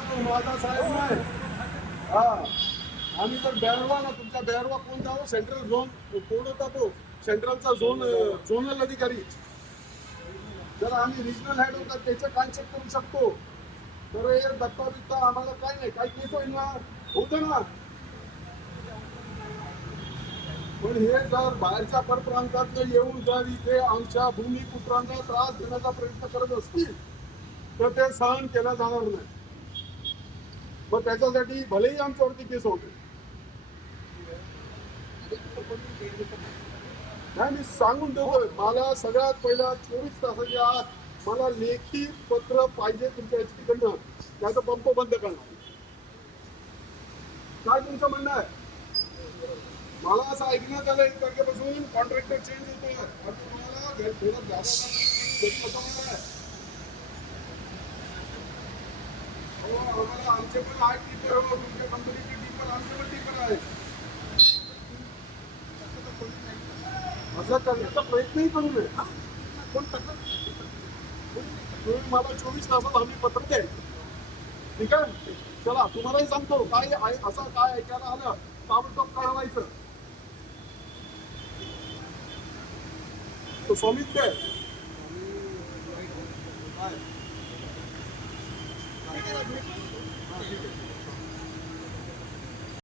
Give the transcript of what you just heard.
तो माझा साहेब नाही. हा, आम्ही तर बेअरवा ना, तुमचा बेअरवा कोण जावं, सेंट्रल झोन कोण होता तो, सेंट्रलचा झोनल अधिकारी. जर आम्ही रिजनल हेड होता त्याचं काय चेक करू शकतो. तर हे दत्ता बित्ता आम्हाला काय नाही, काय केस होईल ना, होतं ना. पण हे जर बाहेरच्या परप्रांतातनं येऊन जर इथे आमच्या भूमिपुत्रांना त्रास देण्याचा प्रयत्न करत असतील तर ते सहन केलं जाणार नाही. मग त्याच्यासाठी भलेही आमच्यावरती केस होते. नाही, मी सांगून देतोय, मला सगळ्यात पहिला 24 तासाच्या आत मला लेखी पत्र पाहिजे तुमच्या एचपीकडनं, त्याचा पंप बंद करणार. काय तुमचं म्हणणं आहे? मला असं ऐकण्यात आलं 1 तारखेपासून कॉन्ट्रॅक्टर चेंज होतोय. तुम्हाला थोडं आम्हाला आमचे पण 8 टीपर हो, तुमच्या कंपनीचे टीपर, आमचे पण टीपर आहेत. असं करण्याचा प्रयत्नही करू नये. पण तुम्ही मला 24 तासात आम्ही पत्र द्याल, ठीक आहे? चला, तुम्हालाही सांगतो, काय असं काय ऐकायला आलं ताबडतोब कळवायचं. तो स्वामित काय